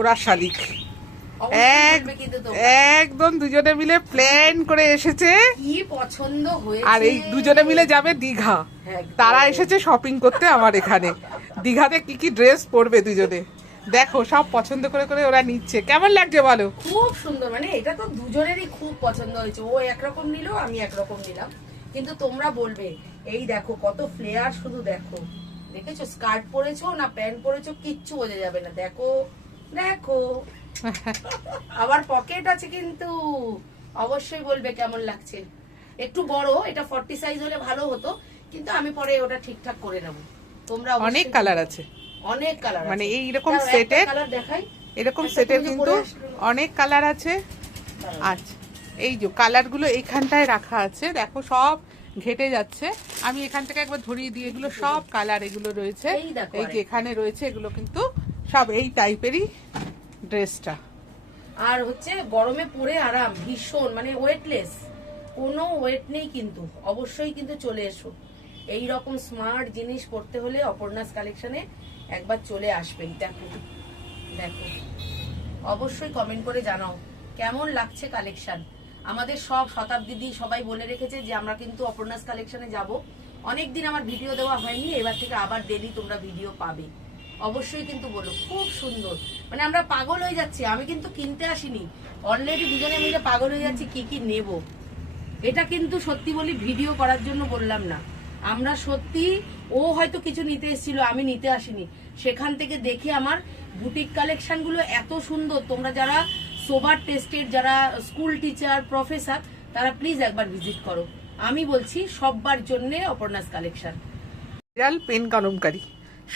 ওরা শালিক একদম দুজনে মিলে প্ল্যান করে এসেছে কি পছন্দ হয়েছে। আর এই দুজনে মিলে যাবে দীঘা। তারা এসেছে শপিং করতে আমার এখানে। দীঘাতে কি কি ড্রেস পরবে দুজনে দেখো, সব পছন্দ করে করে ওরা নিচ্ছে। কেমন লাগছে বলো? খুব সুন্দর, মানে এটা তো দুজনেরই খুব পছন্দ হয়েছে। ও একরকম নিল, আমি একরকম নিলাম, কিন্তু তোমরা বলবে এই দেখো কত ফ্লেয়ার, শুধু দেখো, দেখেছো স্কার্ট পরেছো না প্যান্ট পরেছো কিচ্ছু বোঝা যাবে না। দেখো দেখো আবার পকেট আছে, কিন্তু অবশ্যই বলবে কেমন লাগছে। একটু বড়, এটা 40 সাইজ হলে ভালো হতো, কিন্তু আমি পরে ওটা ঠিকঠাক করে নেব। তোমরা অনেক কালার আছে, অনেক কালার মানে এইরকম সেটের, কালার দেখাই, এরকম সেটের কিন্তু অনেক কালার আছে। আচ্ছা, এই যে কালার গুলো এইখানটায় রাখা আছে, দেখো সব ঘেটে যাচ্ছে। আমি এখান থেকে একবার ধরিয়ে দিই, এগুলো সব কালার এগুলো রয়েছে। এই যে এখানে রয়েছে, এগুলো কিন্তু সব এই টাইপেরই ড্রেসটা। আর হচ্ছে গরমে পরে আরাম ভীষণ, মানে ওয়েটলেস, কোনো ওয়েট নেই, কিন্তু অবশ্যই কিন্তু চলে এসো। এই রকম স্মার্ট জিনিস পড়তে হলে অপর্ণাস কালেকশনে একবার চলে আসবেন। দেখো দেখো, অবশ্যই কমেন্ট করে জানাও কেমন লাগছে কালেকশন। আমাদের সব শতাব্দী সবাই বলে রেখেছে যে আমরা কিন্তু অপর্ণাস কালেকশনে যাব। অনেকদিন আমার ভিডিও দেওয়া হয়নি, এবার থেকে আবার ডেলি তোমরা ভিডিও পাবে। অবশ্যই কিন্তু বলো, খুব সুন্দর, মানে আমরা পাগল হয়ে যাচ্ছি। আমি কিন্তু কিনতে আসিনি, অলরেডি দুজনে মিলে পাগল হয়ে যাচ্ছি কি কি নেব। এটা কিন্তু সত্যি বলি ভিডিও করার জন্য বললাম না, আমরা সত্যি, ও হয়তো কিছু নিতে এসেছিল, আমি নিতে আসিনি, সেখান থেকে দেখে আমার বুটিক কালেকশন গুলো এত সুন্দর। তোমরা যারা সোবার টেস্টেড, যারা স্কুল টিচার, প্রফেসর, তারা প্লিজ একবার ভিজিট করো। আমি বলছি সববার জন্য অপর্ণাস কালেকশন। পেন কলমকারী,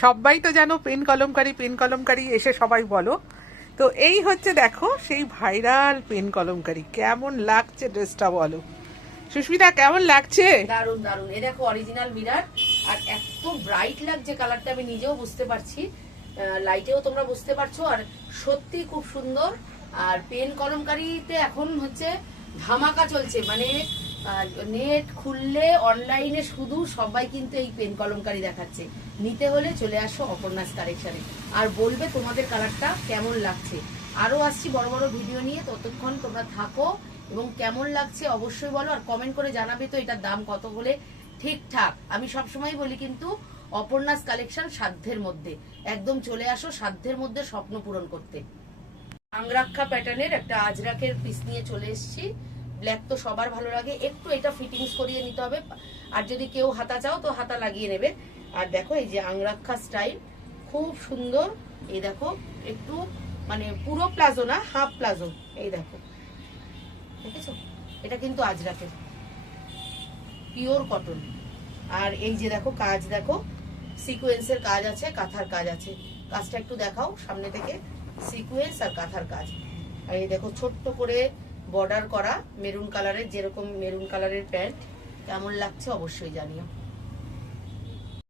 সবাই তো জানো পেন কলমকারী, পেন কলমকারী এসে সবাই বলো। তো এই হচ্ছে দেখো সেই ভাইরাল পেন কলমকারী। কেমন লাগছে ড্রেসটা বলো সুস্মিতা, কেমন লাগছে? দারুন দারুন, এ দেখো অরিজিনাল মিরার, আর এত ব্রাইট লাগছে কালারটা, আমি নিজেও বুঝতে পারছি, লাইটেও তোমরা বুঝতে পারছো। আর সত্যি খুব সুন্দর। আর পেন কলমকারীতে এখন হচ্ছে ধামাকা চলছে, মানে নেট খুললে অনলাইনে শুধু সবাই কিন্তু এই পেন কলমকারী দেখাচ্ছে। নিতে হলে চলে আসো অপর্ণাস কালেকশনে, আর বলবে তোমাদের কালারটা কেমন লাগছে। আরো আসছি বড় বড় ভিডিও নিয়ে, ততক্ষণ তোমরা থাকো এবং কেমন লাগছে অবশ্যই বলো, আর কমেন্ট করে জানাবে তো এটার দাম কত হলে ঠিকঠাক। আমি সবসময় বলি কিন্তু অপর্ণাস কালেকশন সাধ্যের মধ্যে, একদম চলে আসো সাধ্যের মধ্যে স্বপ্ন পূরণ করতে। আংরাক্ষা প্যাটার্নের একটা আজরাকের পিস নিয়ে চলে এসেছি। ব্ল্যাক তো সবার ভালো লাগে, একটু এটা ফিটিংস করিয়ে নিতে হবে, আর যদি কেউ হাতা চাও তো হাতা লাগিয়ে নেবে। আর দেখো এই যে আংরাক্ষা স্টাইল, খুব সুন্দর। এই দেখো একটু মানে পুরো প্লাজো না, হাফ প্লাজো, এই দেখো দেখেছো, এটা কিন্তু আজরাকের পিওর কটন। আর এই যে দেখো কাজ, দেখো সিকোয়েন্সের কাজ আছে, কাঁথার কাজ আছে। কাজটা একটু দেখাও সামনে থেকে, সিকোয়েন্স আর কাঁথার কাজ। আর এই দেখো ছোট্ট করে বর্ডার করা মেরুন কালারের, যেরকম মেরুন কালারের প্যান্ট। কেমন লাগছে অবশ্যই জানিও।